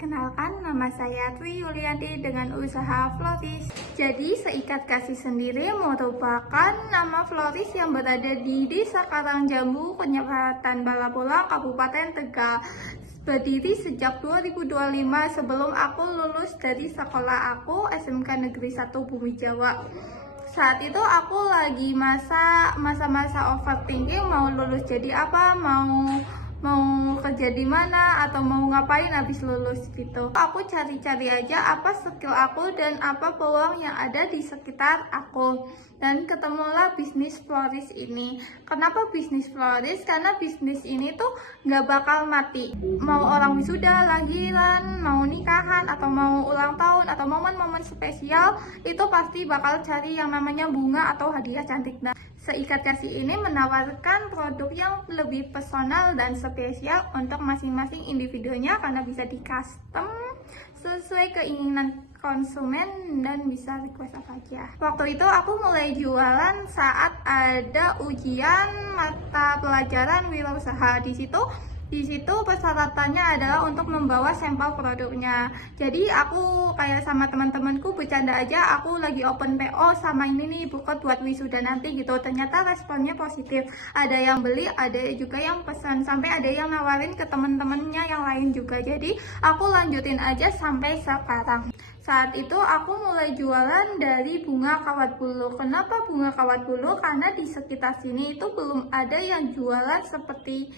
Perkenalkan, nama saya Tri Yulianti dengan usaha Floris. Jadi, Seikat Kasih sendiri merupakan nama Floris yang berada di Desa Karangjambu, Kecamatan Balapulang, Kabupaten Tegal. Berdiri sejak 2025 sebelum aku lulus dari sekolah aku SMK Negeri 1 Bumi Jawa. Saat itu aku lagi masa-masa overthinking, mau lulus jadi apa, mau kerja di mana atau mau ngapain habis lulus gitu. Aku cari-cari aja apa skill aku dan apa peluang yang ada di sekitar aku, dan ketemulah bisnis Floris ini. Kenapa bisnis Floris? Karena bisnis ini tuh nggak bakal mati. Mau orang wisuda, lahiran, mau nikahan, atau mau ulang tahun, atau momen-momen spesial, itu pasti bakal cari yang namanya bunga atau hadiah cantik. Nah, Seikat Kasih ini menawarkan produk yang lebih personal dan spesial untuk masing-masing individunya karena bisa di custom sesuai keinginan konsumen dan bisa request apa aja. Waktu itu aku mulai jualan saat ada ujian mata pelajaran wirausaha. Di situ persyaratannya adalah untuk membawa sampel produknya. Jadi aku kayak sama teman-temanku bercanda aja, aku lagi open PO sama ini nih buat wisuda nanti gitu. Ternyata responnya positif. Ada yang beli, ada juga yang pesan, sampai ada yang nawarin ke teman-temannya yang lain juga. Jadi aku lanjutin aja sampai sekarang. Saat itu aku mulai jualan dari bunga kawat bulu. Kenapa bunga kawat bulu? Karena di sekitar sini itu belum ada yang jualan seperti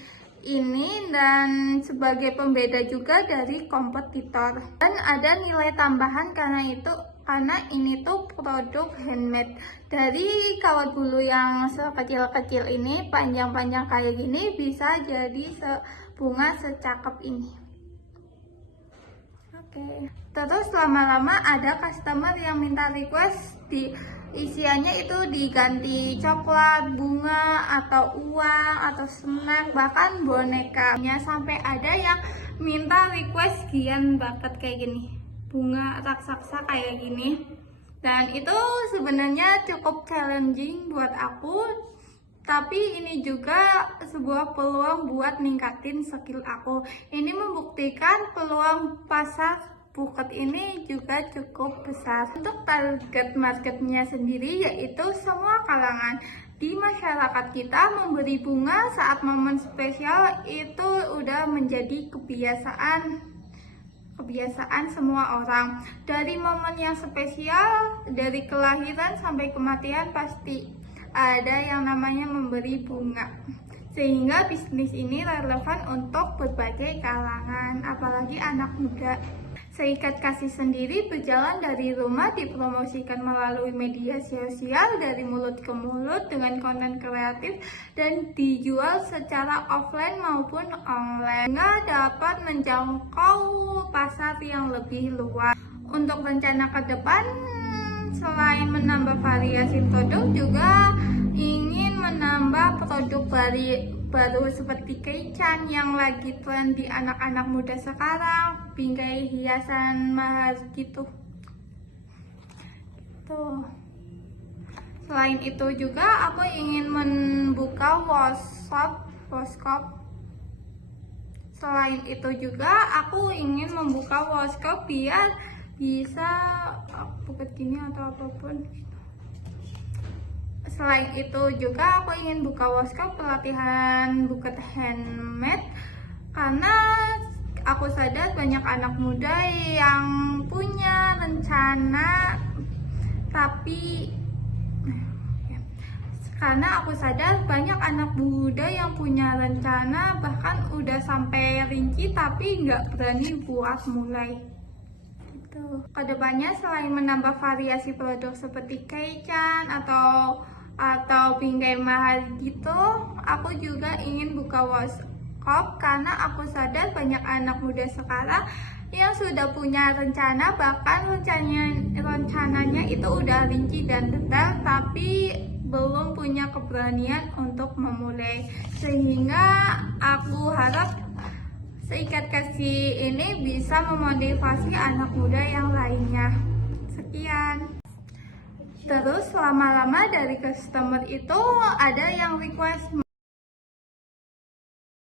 ini, dan sebagai pembeda juga dari kompetitor, dan ada nilai tambahan karena ini tuh produk handmade dari kawat bulu yang sekecil-kecil ini, panjang-panjang kayak gini, bisa jadi bunga secakep ini. Oke. Terus lama-lama ada customer yang minta request isiannya itu diganti coklat, bunga, atau uang, atau snack, bahkan bonekanya. Sampai ada yang minta request gian banget kayak gini, bunga raksasa kayak gini. Dan itu sebenarnya cukup challenging buat aku, tapi ini juga sebuah peluang buat ningkatin skill aku. Ini membuktikan peluang pasar buket ini juga cukup besar. Untuk target marketnya sendiri yaitu semua kalangan. Di masyarakat kita, memberi bunga saat momen spesial itu udah menjadi kebiasaan semua orang. Dari momen yang spesial, dari kelahiran sampai kematian, pasti ada yang namanya memberi bunga. Sehingga bisnis ini relevan untuk berbagai kalangan, apalagi anak muda. Seikat Kasih sendiri berjalan dari rumah, dipromosikan melalui media sosial dari mulut ke mulut dengan konten kreatif, dan dijual secara offline maupun online, sehingga dapat menjangkau pasar yang lebih luas. Untuk rencana ke depan, selain menambah variasi produk, juga ingin menambah produk baru seperti keican yang lagi tren di anak-anak muda sekarang, bingkai hiasan mahal gitu. Selain itu juga aku ingin membuka workshop. Selain itu juga aku ingin membuka workshop biar bisa buket gini atau apapun. Selain itu juga aku ingin buka workshop pelatihan buket handmade, karena aku sadar banyak anak muda yang punya rencana bahkan udah sampai rinci tapi nggak berani buat mulai. Kedepannya, selain menambah variasi produk seperti keican atau bingkai mahal gitu, aku juga ingin buka workshop karena aku sadar banyak anak muda sekarang yang sudah punya rencana, bahkan rencananya itu udah rinci dan detail, tapi belum punya keberanian untuk memulai. Sehingga aku harap Seikat Kasih ini bisa memotivasi anak muda yang lainnya. Sekian. Terus lama-lama dari customer itu ada yang request